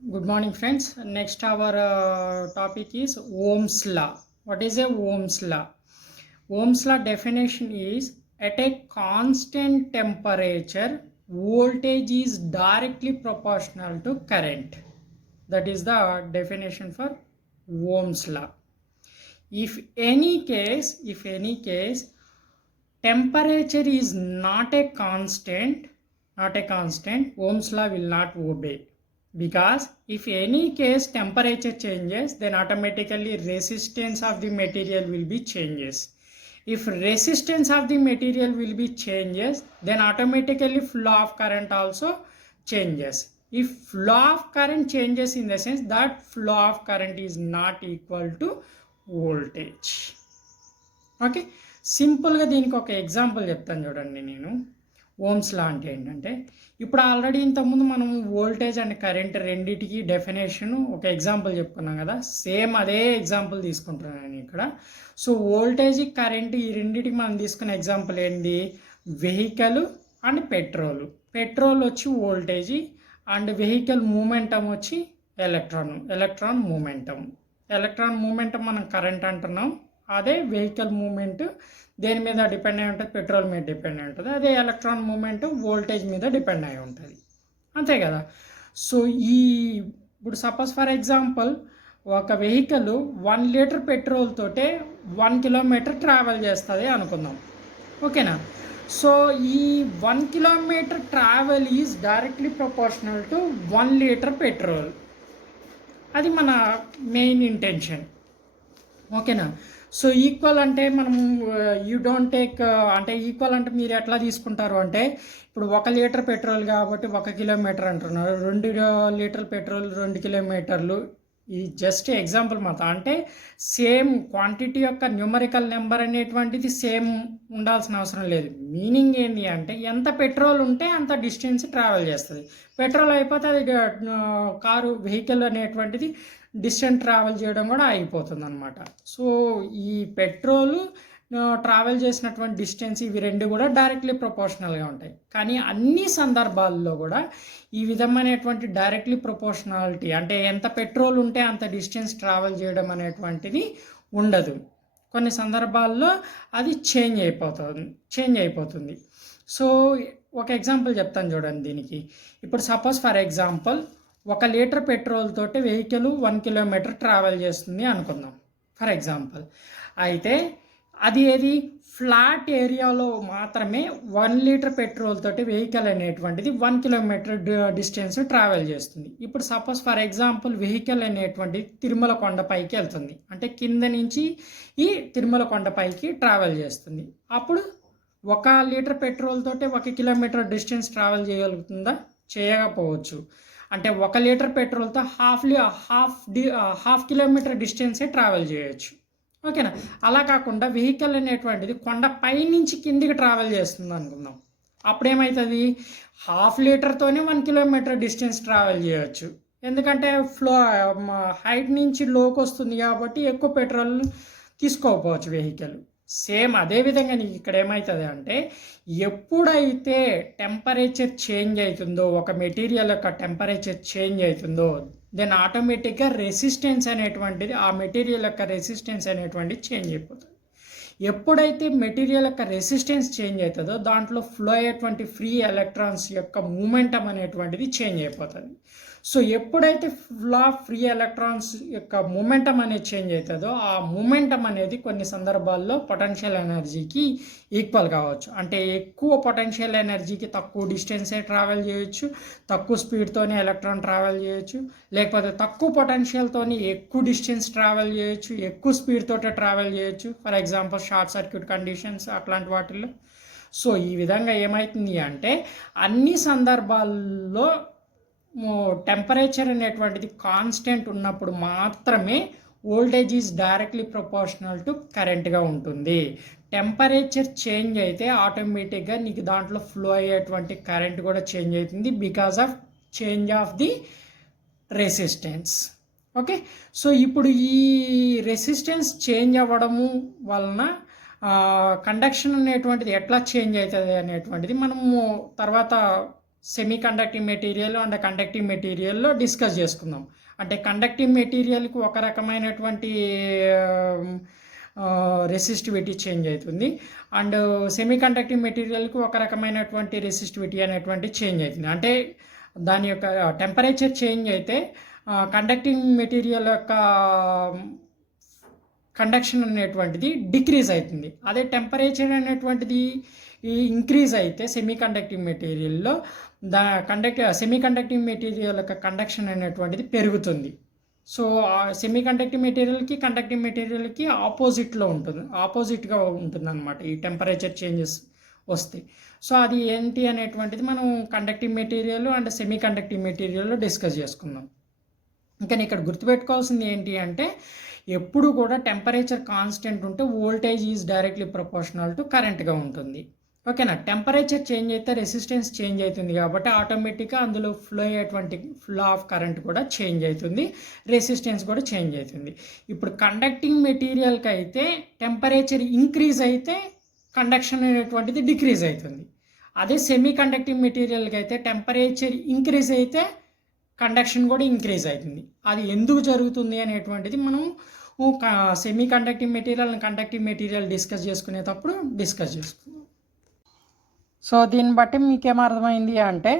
Good morning, friends. Next, our topic is Ohm's law. What is a Ohm's law? Ohm's law definition is at a constant temperature, voltage is directly proportional to current. That is the definition for Ohm's law. If any case, temperature is not a constant, Ohm's law will not obey. Because if any case temperature changes, then automatically resistance of the material will be changes. If resistance of the material will be changes, then automatically flow of current also changes. If flow of current changes, in the sense that flow of current is not equal to voltage. Okay, సింపుల్గా దీనికి ఒక example చెప్తాను చూడండి. నేను Ohm's law అంటే ఏంటంటే, ఇప్పుడు already ఇంతకుముందు మనం వోల్టేజ్ అండ్ కరెంట్ రెండింటికి డెఫినేషన్ ఒక ఎగ్జాంపుల్ చెప్పుకున్నాం కదా. సేమ్ అదే ఎగ్జాంపుల్ తీసుకుంటున్నాను నేను ఇక్కడ. సో వోల్టేజ్, కరెంట్ ఈ రెండింటికి మనం తీసుకున్న ఎగ్జాంపుల్ ఏంటి? Vehicle and petrol. పెట్రోల్ వచ్చి వోల్టేజ్ అండ్ వెహికల్ మూమెంటం వచ్చి ఎలక్ట్రాన్ మూమెంటం మనం కరెంట్ అంటున్నాం. అదే వెహికల్ మూమెంట్ దేని మీద డిపెండ్ అయి ఉంటుంది? పెట్రోల్ మీద డిపెండ్ అయి ఉంటుంది. అదే ఎలక్ట్రాన్ మూమెంట్ వోల్టేజ్ మీద డిపెండ్ అయి ఉంటుంది, అంతే కదా. సో ఇప్పుడు సపోజ్ ఫర్ ఎగ్జాంపుల్ ఒక వెహికల్ 1 లీటర్ పెట్రోల్ తోటే 1 కిలోమీటర్ ట్రావెల్ చేస్తుంది అనుకుందాం, ఓకేనా. సో ఈ 1 kilometre travel is directly proportional to 1 litre petrol. అది మన మెయిన్ ఇంటెన్షన్, ఓకేనా. సో ఈక్వల్ అంటే మనం యూ డోంట్ టేక్ అంటే ఈక్వల్ అంటే మీరు ఎట్లా తీసుకుంటారు అంటే, ఇప్పుడు 1 లీటర్ పెట్రోల్ కాబట్టి 1 కిలోమీటర్ అంటున్నారు, 2 లీటర్ పెట్రోల్ 2 కిలోమీటర్లు. ఈ జస్ట్ ఎగ్జాంపుల్ మాత్రం, అంటే సేమ్ క్వాంటిటీ యొక్క న్యూమరికల్ నెంబర్ అనేటువంటిది సేమ్ ఉండాల్సిన అవసరం లేదు. మీనింగ్ ఏంటి అంటే, ఎంత పెట్రోల్ ఉంటే అంత డిస్టెన్స్ ట్రావెల్ చేస్తుంది. పెట్రోల్ అయిపోతే అది కారు వెహికల్ అనేటువంటిది డిస్టెన్స్ ట్రావెల్ చేయడం కూడా అయిపోతుంది అనమాట. సో ఈ పెట్రోలు ట్రావెల్ చేసినటువంటి డిస్టెన్స్ ఇవి రెండు కూడా డైరెక్ట్లీ ప్రపోర్షనల్గా ఉంటాయి. కానీ అన్ని సందర్భాల్లో కూడా ఈ విధమైనటువంటి డైరెక్ట్లీ ప్రపోర్షనాలిటీ, అంటే ఎంత పెట్రోల్ ఉంటే అంత డిస్టెన్స్ ట్రావెల్ చేయడం అనేటువంటిది ఉండదు. కొన్ని సందర్భాల్లో అది చేంజ్ అయిపోతుంది. సో ఒక ఎగ్జాంపుల్ చెప్తాను చూడండి దీనికి. ఇప్పుడు suppose for example 1 litre petrol తోటి వెహికల్ 1 కిలోమీటర్ ట్రావెల్ చేస్తుంది అనుకుందాం ఫర్ ఎగ్జాంపుల్. అయితే అది ఫ్లాట్ ఏరియాలో మాత్రమే 1 లీటర్ పెట్రోల్ తోటి వెహికల్ అనేటువంటిది 1 కిలోమీటర్ డిస్టెన్స్ ట్రావెల్ చేస్తుంది. ఇప్పుడు సపోజ్ ఫర్ ఎగ్జాంపుల్ వెహికల్ అనేటువంటిది తిరుమల కొండపైకి వెళ్తుంది, అంటే కింద నుంచి ఈ తిరుమల కొండపైకి ట్రావెల్ చేస్తుంది. అప్పుడు 1 లీటర్ పెట్రోల్ తోటి 1 కిలోమీటర్ డిస్టెన్స్ ట్రావెల్ చేయగలుగుతుందా? చేయకపోవచ్చు. అంటే 1 లీటర్ పెట్రోల్తో హాఫ్ కిలోమీటర్ డిస్టెన్సే ట్రావెల్ చేయొచ్చు, ఓకేనా. అలా కాకుండా వెహికల్ అనేటువంటిది కొండపై నుంచి కిందికి ట్రావెల్ చేస్తుంది అనుకుందాం. అప్పుడు ఏమవుతుంది? 1/2 లీటర్తోనే 1 కిలోమీటర్ డిస్టెన్స్ ట్రావెల్ చేయొచ్చు. ఎందుకంటే హైట్ నుంచి లోకి వస్తుంది కాబట్టి ఎక్కువ పెట్రోల్ తీసుకోకపోవచ్చు వెహికల్. సేమ్ అదేవిధంగా నీకు ఇక్కడ ఏమవుతుంది అంటే, ఎప్పుడైతే టెంపరేచర్ చేంజ్ అవుతుందో, ఒక మెటీరియల్ యొక్క టెంపరేచర్ చేంజ్ అవుతుందో, దెన్ ఆటోమేటిక్గా రెసిస్టెన్స్ అనేటువంటిది, ఆ మెటీరియల్ యొక్క రెసిస్టెన్స్ అనేటువంటిది చేంజ్ అయిపోతుంది. ఎప్పుడైతే మెటీరియల్ యొక్క రెసిస్టెన్స్ చేంజ్ అవుతుందో దాంట్లో ఫ్లో అయ్యేటువంటి ఫ్రీ ఎలక్ట్రాన్స్ యొక్క మూమెంటం అనేటువంటిది చేంజ్ అయిపోతుంది. సో ఎప్పుడైతే ఫ్లో ఆఫ్ ఫ్రీ ఎలక్ట్రాన్స్ యొక్క మూమెంటం అనేది చేంజ్ అవుతుందో, ఆ మూమెంటం అనేది కొన్ని సందర్భాల్లో పొటెన్షియల్ ఎనర్జీకి ఈక్వల్ కావచ్చు. అంటే ఎక్కువ పొటెన్షియల్ ఎనర్జీకి తక్కువ డిస్టెన్సే ట్రావెల్ చేయొచ్చు, తక్కువ స్పీడ్తోనే ఎలక్ట్రాన్ ట్రావెల్ చేయొచ్చు, లేకపోతే తక్కువ పొటెన్షియల్తోని ఎక్కువ డిస్టెన్స్ ట్రావెల్ చేయొచ్చు, ఎక్కువ స్పీడ్తోటే ట్రావెల్ చేయొచ్చు. For example short circuit conditions అట్లాంటి వాటిల్లో. సో ఈ విధంగా ఏమవుతుంది అంటే, అన్ని సందర్భాల్లో టెంపరేచర్ అనేటువంటిది కాన్స్టెంట్ ఉన్నప్పుడు మాత్రమే voltage is directly proportional to కరెంట్గా ఉంటుంది. టెంపరేచర్ చేంజ్ అయితే ఆటోమేటిక్గా నీకు దాంట్లో ఫ్లో అయ్యేటువంటి కరెంట్ కూడా చేంజ్ అవుతుంది, because of change of the resistance, okay. So ఇప్పుడు ఈ రెసిస్టెన్స్ చేంజ్ అవ్వడము వలన కండక్షన్ అనేటువంటిది ఎట్లా చేంజ్ అవుతుంది అనేటువంటిది మనము తర్వాత semi conductive material and conductive మెటీరియల్లో డిస్కస్ చేసుకుందాం. అంటే కండక్టివ్ మెటీరియల్కి ఒక రకమైనటువంటి రెసిస్టివిటీ చేంజ్ అవుతుంది, అండ్ సెమీ కండక్టివ్ మెటీరియల్కి ఒక రకమైనటువంటి రెసిస్టివిటీ అనేటువంటి చేంజ్ అవుతుంది. అంటే దాని యొక్క టెంపరేచర్ చేంజ్ అయితే కండక్టింగ్ మెటీరియల్ యొక్క కండక్షన్ అనేటువంటిది డిక్రీజ్ అవుతుంది. అదే టెంపరేచర్ అనేటువంటిది ఇంక్రీజ్ అయితే సెమీ కండక్టివ్ మెటీరియల్లో సెమీ కండక్టివ్ మెటీరియల్ యొక్క కండక్షన్ అనేటువంటిది పెరుగుతుంది. సో సెమీ కండక్టివ్ మెటీరియల్కి కండక్టివ్ మెటీరియల్కి ఆపోజిట్గా ఉంటుంది అనమాట ఈ టెంపరేచర్ చేంజెస్ వస్తాయి. సో అది ఏంటి అనేటువంటిది మనం conductive material and semi conductive మెటీరియల్లో డిస్కస్ చేసుకుందాం. ఇంకా ఇక్కడ గుర్తుపెట్టుకోవాల్సింది ఏంటి అంటే ఎప్పుడు కూడా టెంపరేచర్ కాన్స్టెంట్ ఉంటే voltage is directly proportional to కరెంట్గా ఉంటుంది. ఓకేనా. టెంపరేచర్ చేంజ్ అయితే రెసిస్టెన్స్ చేంజ్ అవుతుంది కాబట్టి ఆటోమేటిక్గా అందులో ఫ్లో ఆఫ్ కరెంట్ కూడా చేంజ్ అవుతుంది, రెసిస్టెన్స్ కూడా చేంజ్ అవుతుంది. ఇప్పుడు కండక్టింగ్ మెటీరియల్కి అయితే టెంపరేచర్ ఇంక్రీజ్ అయితే కండక్షన్ అనేటువంటిది డిక్రీజ్ అవుతుంది. అదే సెమీ కండక్టివ్ మెటీరియల్కి అయితే టెంపరేచర్ ఇంక్రీజ్ అయితే కండక్షన్ కూడా ఇంక్రీజ్ అవుతుంది. అది ఎందుకు జరుగుతుంది అనేటువంటిది మనం semi conductive material and conductive material discuss చేసుకునేటప్పుడు డిస్కస్ చేసుకుందాం. సో దీన్ని బట్టి మీకేమర్థమైంది అంటే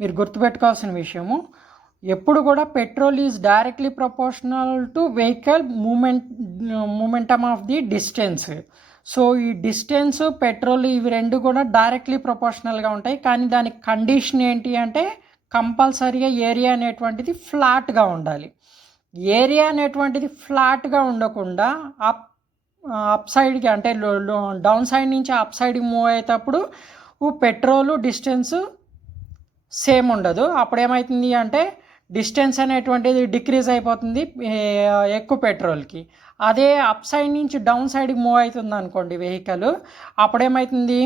మీరు గుర్తుపెట్టుకోవాల్సిన విషయము, ఎప్పుడు కూడా petrol is directly proportional to vehicle momentum of the distance. So ఈ డిస్టెన్స్ పెట్రోల్ ఇవి రెండు కూడా డైరెక్ట్లీ ప్రపోర్షనల్గా ఉంటాయి. కానీ దానికి కండిషన్ ఏంటి అంటే కంపల్సరీగా ఏరియా అనేటువంటిది ఫ్లాట్గా ఉండాలి. ఏరియా అనేటువంటిది ఫ్లాట్గా ఉండకుండా అప్ సైడ్కి అంటే డౌన్ సైడ్ నుంచి అప్ సైడ్కి మూవ్ అయ్యేటప్పుడు పెట్రోలు డిస్టెన్స్ సేమ్ ఉండదు. అప్పుడు ఏమవుతుంది అంటే డిస్టెన్స్ అనేటువంటిది డిక్రీజ్ అయిపోతుంది ఎక్కువ పెట్రోల్కి. అదే అప్ సైడ్ నుంచి డౌన్ సైడ్కి మూవ్ అవుతుంది అనుకోండి వెహికల్, అప్పుడేమవుతుంది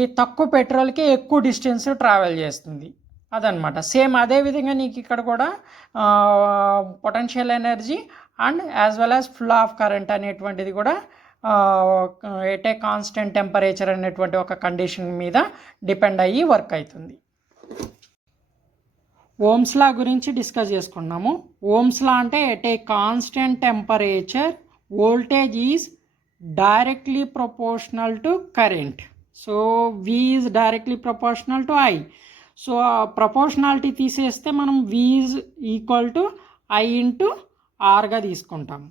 ఈ తక్కువ పెట్రోల్కి ఎక్కువ డిస్టెన్స్ ట్రావెల్ చేస్తుంది. అదనమాట. సేమ్ అదేవిధంగా నీకు ఇక్కడ కూడా potential energy and as well as flow of current అనేటువంటిది కూడా ఎట్ ఏ కాన్స్టెంట్ టెంపరేచర్ అనేటువంటి ఒక కండిషన్ మీద డిపెండ్ అయ్యి వర్క్ అవుతుంది. ఓమ్స్ లా గురించి డిస్కస్ చేసుకున్నాము. ఓమ్స్ లా అంటే at a constant temperature voltage is directly proportional to current. So V is directly proportional to I. So proportionality తీసేస్తే మనం V is equal to I into Rగా తీసుకుంటాం.